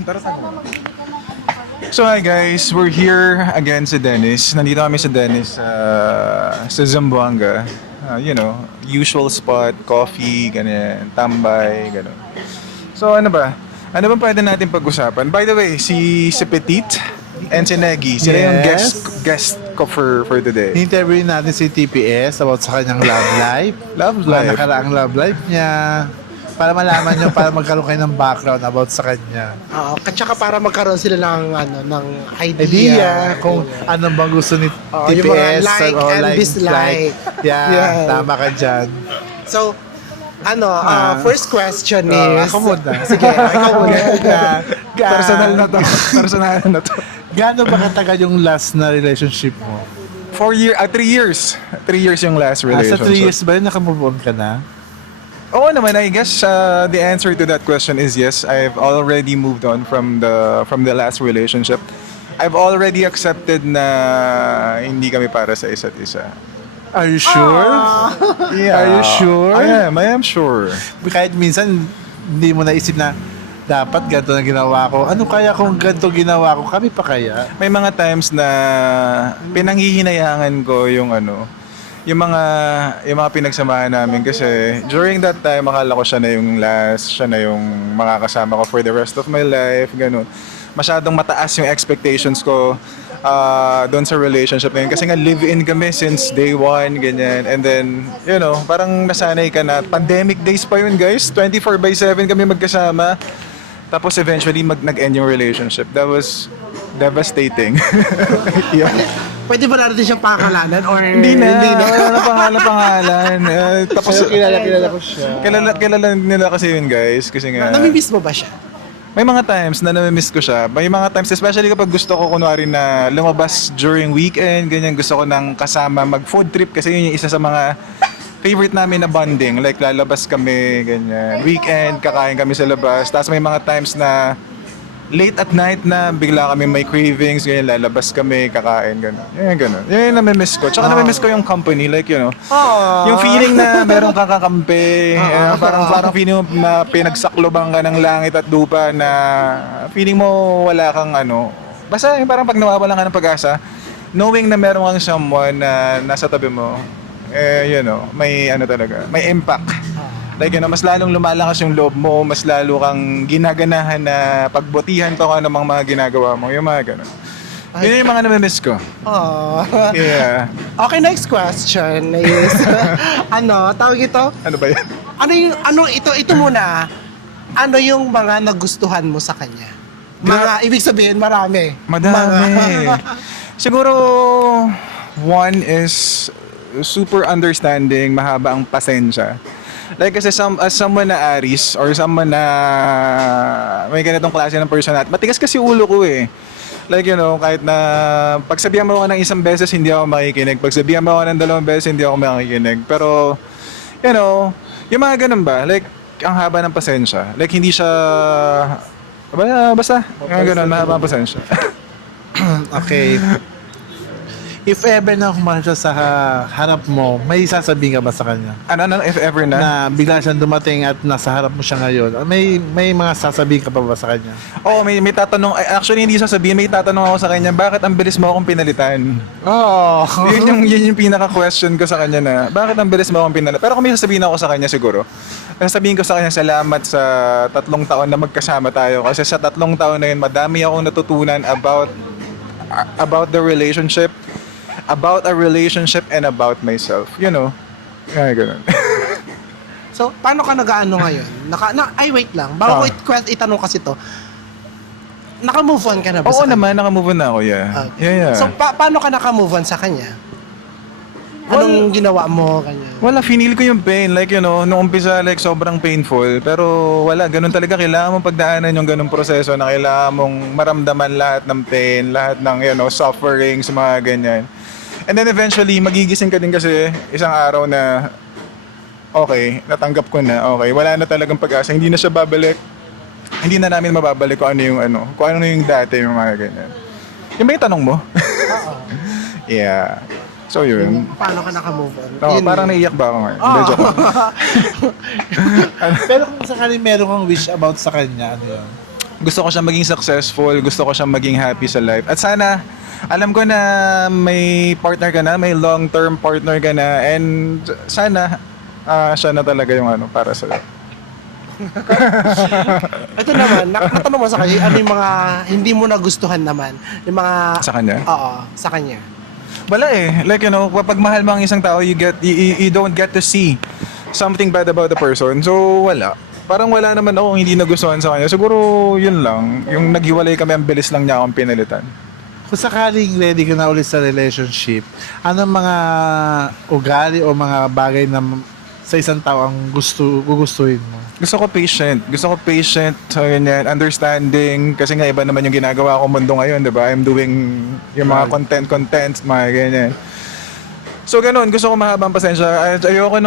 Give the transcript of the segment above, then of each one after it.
Tara tayo. So hi guys, we're here again sa Dennis. Nandito kami sa Dennis sa Zamboanga. You know, usual spot, coffee, ganyan, tambay, gano'n. So ano ba? Ano bang pwede natin pag-usapan? By the way, si Petit and si Negi, sila yung Yes. guest ko for today. Interview natin si TPS about sa kanyang love life. Love Mga life. nakaraang love life niya. Para malaman nyo, para magkaroon kayo ng background about sa kanya. Oo, at saka para magkaroon sila ng idea. Idea kung ano bang gusto ni Oo, yung mga TPS. like or and dislike. Yeah, Yeah. tama ka dyan. So, first question is... Ako muna. Sige, ikaw muna. Personal na to. Personal na to. Gaano ba katagal yung last na relationship mo? 3 years. 3 years yung last Sa relationship. 3 years ba yun, nakamove on ka na? Oo naman, I guess the answer to that question is yes. I've already moved on from the last relationship. I've already accepted na hindi kami para sa isa't isa. Are you sure? Yeah. Are you sure? I am sure. Kahit minsan, hindi mo naisip na dapat ganito na ginawa ko. Ano kaya kung ganito ginawa ko? Kami pa kaya? May mga times na pinanghihinayangan ko yung mga pinagsamahan namin kasi during that time akala ko siya na yung last, siya na yung makakasama ko for the rest of my life, ganun. Masyadong mataas yung expectations ko doon sa relationship na yun kasi nga live-in kami since day one, ganyan. And then, parang nasanay ka na. Pandemic days pa yun, guys. 24/7 kami magkasama. Tapos eventually nag-end yung relationship. That was devastating. Yeah. Pwede ba natin siyang pakalanan or Hindi na. Wala na pangalan. Tapos Kilala ko siya. kilala nila kasi yun, guys. Kasi nga Namimiss mo ba siya? may mga times na namimiss ko siya. May mga times, especially kapag gusto ko kunwari na lumabas during weekend, ganyan, gusto ko nang kasama mag-food trip kasi yun yung isa sa mga favorite namin na bonding. Like lalabas kami, ganyan. Weekend, kakain kami sa labas. Tapos may mga times na late at night na bigla kami may cravings, ganyan, lalabas kami, kakain, gano'n. Yan, gano'n. Yan yung namimiss ko. Tsaka namimiss ko yung company, like, yung feeling na meron kang kakampi, parang feeling mo na pinagsakloban ka ng langit at lupa na feeling mo wala kang basta yung parang pag nawawalan ka ng pag-asa, knowing na meron kang someone na nasa tabi mo, may talaga, may impact. Like, mas lalong lumalakas yung loob mo, mas lalo kang ginaganahan na pagbutihan pa kung anong mga ginagawa mo, yung mga ganun. Yun yung mga namimiss ko. Oh. Yeah. Okay, next question is, tawag ito? Ano ba yan? Ito muna, ano yung mga nagustuhan mo sa kanya? Ibig sabihin, marami. Madami. Siguro, one is super understanding, mahaba ang pasensya. Like kasi as someone na Aries or someone na may ganitong klase ng personality, matigas kasi ulo ko eh. Like kahit na pagsabihan mo ako ng isang beses, hindi ako makikinig. Pagsabihan mo ako ng 2 beses, hindi ako makikinig. Pero, yung mga ganun ba? Like, ang haba ng pasensya. Like, hindi siya, basta, yung ganun, mahaba ang pasensya. Okay. If ever na kumain siya sa harap mo, may sasabihin ka ba sa kanya? Ano, if ever na? Na bigla siyang dumating at nasa harap mo siya ngayon. May mga sasabihin ka pa ba sa kanya? Oo, may tatanong, actually hindi sasabihin, may tatanong ako sa kanya, bakit ang bilis mo akong pinalitan? Oh. Yun yung pinaka-question ko sa kanya na, bakit ang bilis mo akong pinalitan? Pero kung may sasabihin ako sa kanya siguro, sasabihin ko sa kanya, salamat sa 3 taon na magkasama tayo. Kasi sa 3 taon na yun, madami akong natutunan about the relationship, about a relationship and about myself. Ganun. So, paano ka nag-ano ngayon? Wait lang. Bago ko itanong kasi to, naka-move on ka na ba Oo sa kanya? naman, naka-move on na ako, yeah. Yeah. So, paano ka naka-move on sa kanya? Anong ginawa mo? Ganyan? Wala, finil ko yung pain. Like, nung umpisa, like, sobrang painful. Pero wala, ganun talaga. Kailangan mong pagdaanan yung ganung proseso na kailangan mong maramdaman lahat ng pain, lahat ng, sufferings, mga ganyan. And then eventually, magigising ka din kasi isang araw na, okay, natanggap ko na, okay, wala na talagang pag-asa. Hindi na siya babalik. Hindi na namin mababalik kung ano yung dati, yung mga ganyan. Yung ba yung tanong mo? Yeah. So yun. Paano ka naka-move on? No, Yun parang yun. naiyak ba ako ngayon? Oh. Hindi, joke lang. Pero kung sakali meron kang wish about sa kanya, ano yun? Gusto ko siya maging successful, gusto ko siya maging happy sa life. At sana, alam ko na may partner ka na, may long-term partner ka na, and sana, siya na talaga yung para sa'yo. Ito naman, natanong mo sa kanya, ano yung mga hindi mo nagustuhan naman? Yung mga... Sa kanya? Oo, sa kanya. Wala eh. Like, kapag mahal mo ang isang tao, you don't get to see something bad about the person. So, wala. Parang wala naman akong hindi nagustuhan sa kanya. Siguro, yun lang. Yung naghiwalay kami, ang bilis lang niya akong pinalitan. Kung sakaling ready ka na ulit sa relationship, anong mga ugali o mga bagay na sa isang tao ang gugustuhin mo? Gusto ko patient. Gusto ko patient, ganyan, understanding. Kasi nga iba naman yung ginagawa ko mundo ngayon, di ba? I'm doing yung mga content, mga ganyan. So ganun, gusto ko mahabang pasensya. Ayoko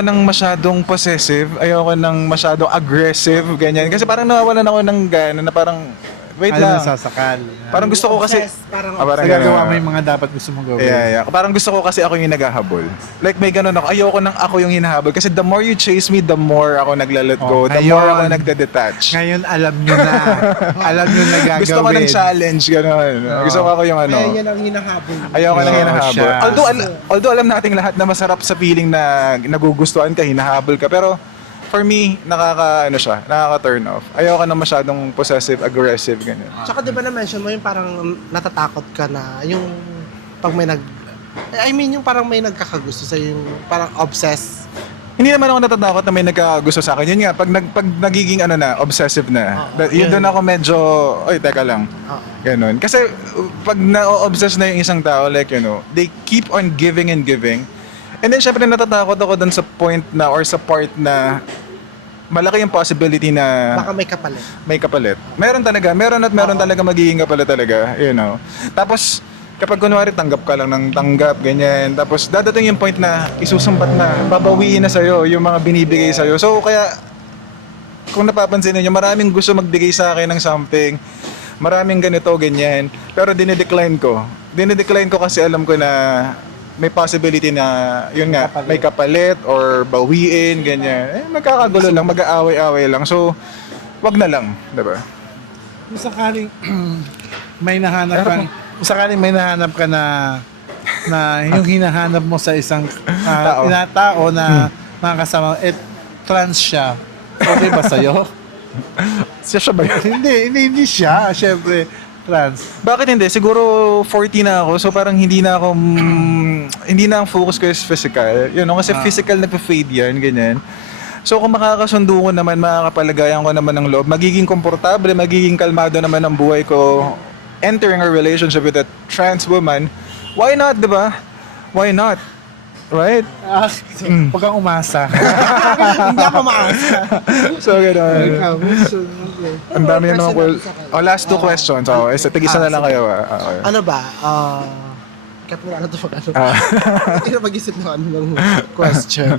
nang masyadong possessive, ayoko nang masyadong aggressive, ganyan. Kasi parang nawawalan ako ng gana na parang, wait Ano lang. nasasakal? Parang gusto ko kasi, Obsessed, parang parang Nagagawa ganun. mo yung mga dapat gusto mong gawin. Yeah. Parang gusto ko kasi ako yung naghahabol. Like may ganun ako. Ayoko nang ako yung hinahabol. Kasi the more you chase me, the more ako nagla-let go. The more ako ngayon. nagde-detach. Ngayon, alam nyo na. Alam nyo na gagawin. Gusto ko ng challenge, ganun. Gusto ko ako yung Kaya yan ang hinahabol. Ayoko nang Oo, hinahabol. siya. Although alam nating lahat na masarap sa feeling na nagugustuhan ka, hinahabol ka. Pero for me, nakaka-turn off. Ayoko na masyadong possessive, aggressive, ganyan. Tsaka di ba na-mention mo yung parang natatakot ka na yung pag may yung parang may nagkakagusto sa yung parang obsessed. Hindi naman ako natatakot na may nagkagusto sa akin. Yun nga, pag nagiging obsessive na, yun doon ako medyo, teka lang. Ganun. Kasi pag na-obsess na yung isang tao, like, they keep on giving and giving. And then, syempre, natatakot ako doon sa point na, or sa part na, malaki yung possibility na Baka may kapalit. may kapalit. Meron talaga magiging kapalit talaga, Tapos, kapag kunwari tanggap ka lang ng tanggap, ganyan, tapos dadating yung point na isusumbat na, babawiin na sa'yo yung mga binibigay sa'yo. So, kaya, kung napapansin niyo, maraming gusto magbigay sa akin ng something, maraming ganito, ganyan, pero dinidecline ko. Dinidecline ko kasi alam ko na may possibility na, yun nga, may kapalit or bawiin, ganyan. Magkakagulo lang, mag-aaway-aaway lang. So, wag na lang, diba? Kung sakaling may nahanap ka, kung sakaling may nahanap ka na yung hinahanap mo sa isang tao na makakasama, trans siya. Okay ba sa'yo? Siya ba yun? hindi siya. Siyempre, trans. Bakit hindi? Siguro 40 na ako, so parang hindi na ang focus ko is physical. Kasi physical nagpa-fade yan, ganyan. So kung makakasundo ko naman, makakapalagayan ko naman ng loob, magiging komportable, magiging kalmado naman ang buhay ko, entering a relationship with a trans woman, why not, di ba? Why not? Right? Huwag kang umasa. Hindi ako maasa. So, gano'n. Ang dami na naman. Last two questions. Tig-isa na lang kayo. Okay. Ano ba? Kaya wala na ito pag Hindi na mag-isip na ng question.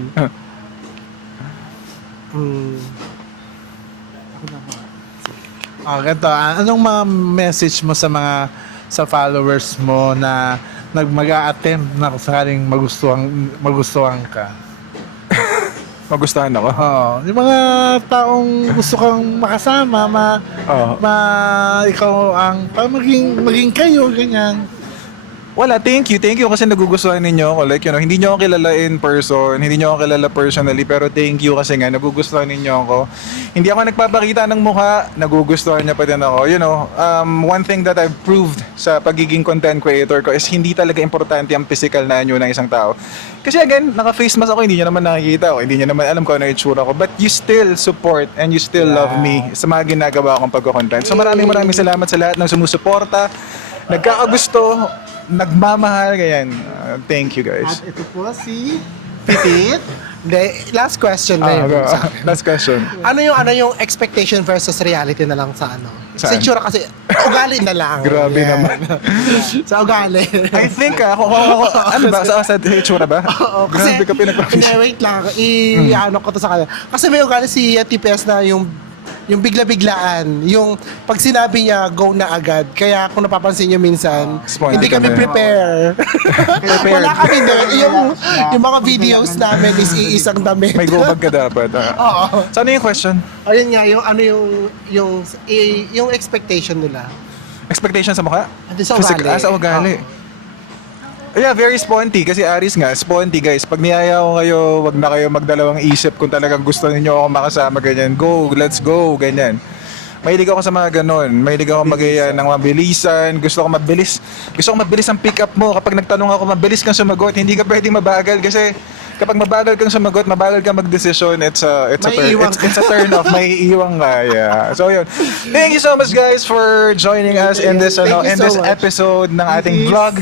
Ganito. Anong mga message mo sa followers mo na mag-a-attempt na kung sakaling magustuhan ka? Magustuhan ako? Oo. Yung mga taong gusto kang makasama, ikaw ang, maging kayo, ganyan. Wala, thank you kasi nagugustuhan ninyo ako. Like, hindi nyo ako kilala in person, hindi nyo ako kilala personally, pero thank you kasi nga, nagugustuhan ninyo ako. Hindi ako nagpapakita ng mukha, nagugustuhan niya pa din ako. One thing that I've proved sa pagiging content creator ko is hindi talaga importante ang physical na anyo ng isang tao. Kasi again, naka-face mask ako, hindi nyo naman nakikita ako, hindi nyo naman alam kung ano yung itsura ko, but you still support and you still love me sa mga ginagawa kong pagko-content. So maraming salamat sa lahat ng sumusuporta, nagkakagusto, nagmamahal, ganyan. Thank you guys. At ito po si Pitit. Last question na yun. Last question. Ano yung expectation versus reality na lang sa Sa Saan? itsura kasi, ugali na lang. Grabe naman. Sa ugali. I think ano ba? Sa itsura ba? Oo, kasi, Grabe ka pinagpapis. hindi, wait lang. I-ano ko to sa kanya. Kasi may ugali si TPS na yung yung bigla-biglaan, yung pag sinabi niya, go na agad. Kaya kung napapansin niyo minsan, Spongy hindi kami kami. prepare. Wala kami doon. Yung mga videos namin is iisang damit. May go bag ka dapat. Oo. So, ano yung question? Ayun nga, yung ano yung expectation nila. Expectation sa mukha? Hindi, sa ugali. Sa ugali. Yeah, very sponty. Kasi Aris nga, sponty guys. Pag niyaya ko kayo, wag na kayo magdalawang isip kung talagang gusto ninyo ako makasama, ganyan. Go, let's go, ganyan. Mahilig ako sa mga ganon. Mahilig ako mag-iya ng mabilisan. Gusto ko mabilis ang pick up mo. Kapag nagtanong ako, mabilis kang sumagot. Hindi ka pwedeng mabagal kasi kapag mabagal kang sumagot, mabagal kang magdesisyon, it's a turn off. May iiwang ka. Yeah. So yun. Thank you so much guys for joining us in this Thank you so much. episode ng ating This- vlog.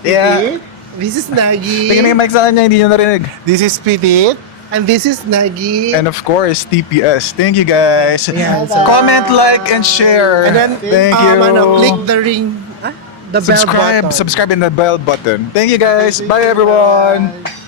Yeah. This is Nagi. Tingnan yung mic sa kanya, hindi nyo narinig. This is Pitit. And this is Nagi. And of course, TPS. Thank you guys. Yeah, Comment, like, and share. And then, thank you. click the ring, the bell button. Subscribe and the bell button. Thank you guys. Bye everyone.